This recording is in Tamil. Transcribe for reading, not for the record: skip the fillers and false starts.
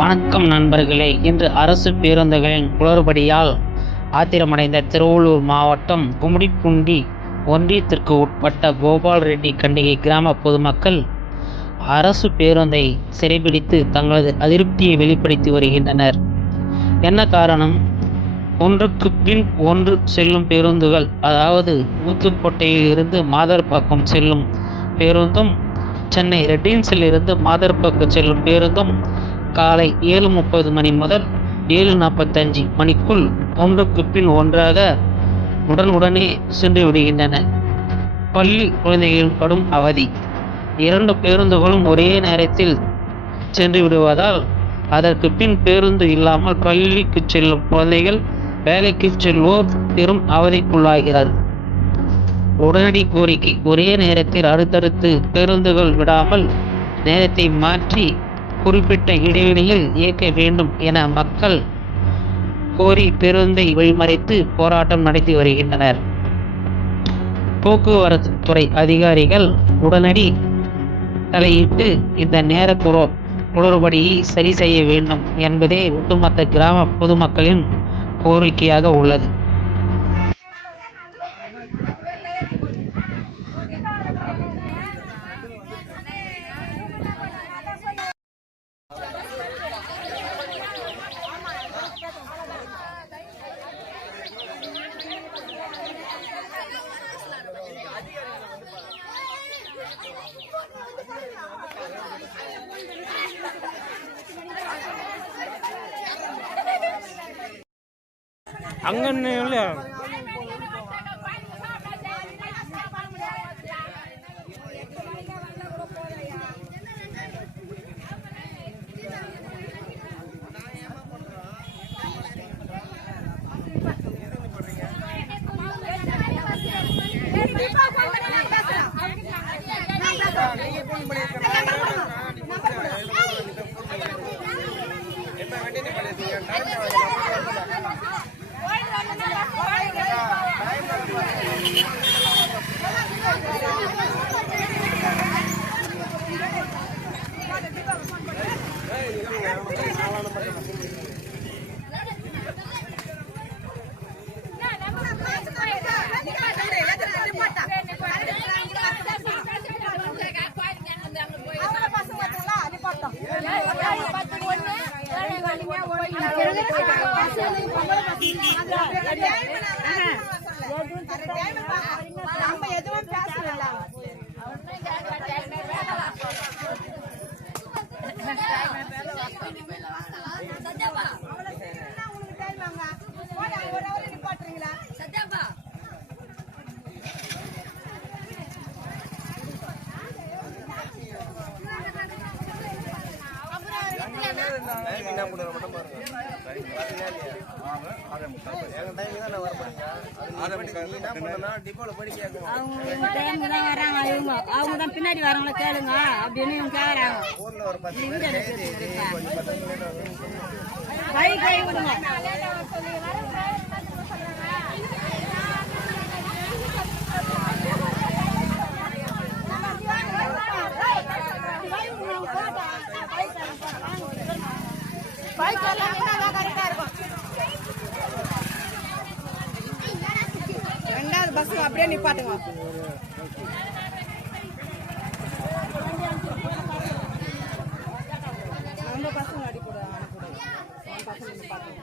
வணக்கம் நண்பர்களே. இன்று அரசு பேருந்துகளின் குளறுபடியால் ஆத்திரமடைந்த திருவள்ளூர் மாவட்டம் கும்மிடிப்பூண்டி ஒன்றியத்திற்கு உட்பட்ட கோபால் ரெட்டி கண்டிகை கிராம பொதுமக்கள் அரசு பேருந்தை சிறைபிடித்து தங்களது அதிருப்தியை வெளிப்படுத்தி வருகின்றனர். என்ன காரணம்? ஒன்றுக்கு பின் ஒன்று செல்லும் பேருந்துகள், அதாவது ஊத்துக்கோட்டையில் இருந்து மாதர்பாக்கம் செல்லும் பேருந்தும், சென்னை ரெட்டின்ஸில் இருந்து மாதர்பாக்கம் செல்லும் பேருந்தும் காலை 7:30 மணி முதல் 7:45 மணிக்குள் ஒன்றுக்கு பின் ஒன்றாக உடனுடனே சென்று விடுகின்றன. பள்ளி குழந்தைகள் கடும் அவதி. 2 பேருந்துகளும் ஒரே நேரத்தில் சென்று விடுவதால் அதற்கு பின் பேருந்து இல்லாமல் பள்ளிக்கு செல்லும் குழந்தைகள், வேலைக்கு செல்வோர் பெரும் அவதிக்குள்ளாகிறார். உடனடி கோரிக்கை: ஒரே நேரத்தில் அடுத்தடுத்து பேருந்துகள் விடாமல் நேரத்தை மாற்றி குறிப்பிட்ட இடைவெளியில் இயக்க வேண்டும் என மக்கள் கோரி பேருந்தை வழிமறித்து போராட்டம் நடத்தி வருகின்றனர். போக்குவரத்து துறை அதிகாரிகள் உடனடி தலையிட்டு இந்த நேர குளறுபடியை சரி செய்ய வேண்டும் என்பதே ஒட்டுமொத்த கிராம பொதுமக்களின் கோரிக்கையாக உள்ளது. அங்கே அவங்க தான் பின்னாடி வரவங்கள கேளுங்க அப்படின்னு கேக்குறாங்க. கை விடுங்க. ரெண்டாவது பஸ் அப்படியே நிப்பாட்டுங்க. நம்ம பசங்க அடிக்கூடாது, பசங்க நிப்பாட்டுங்க.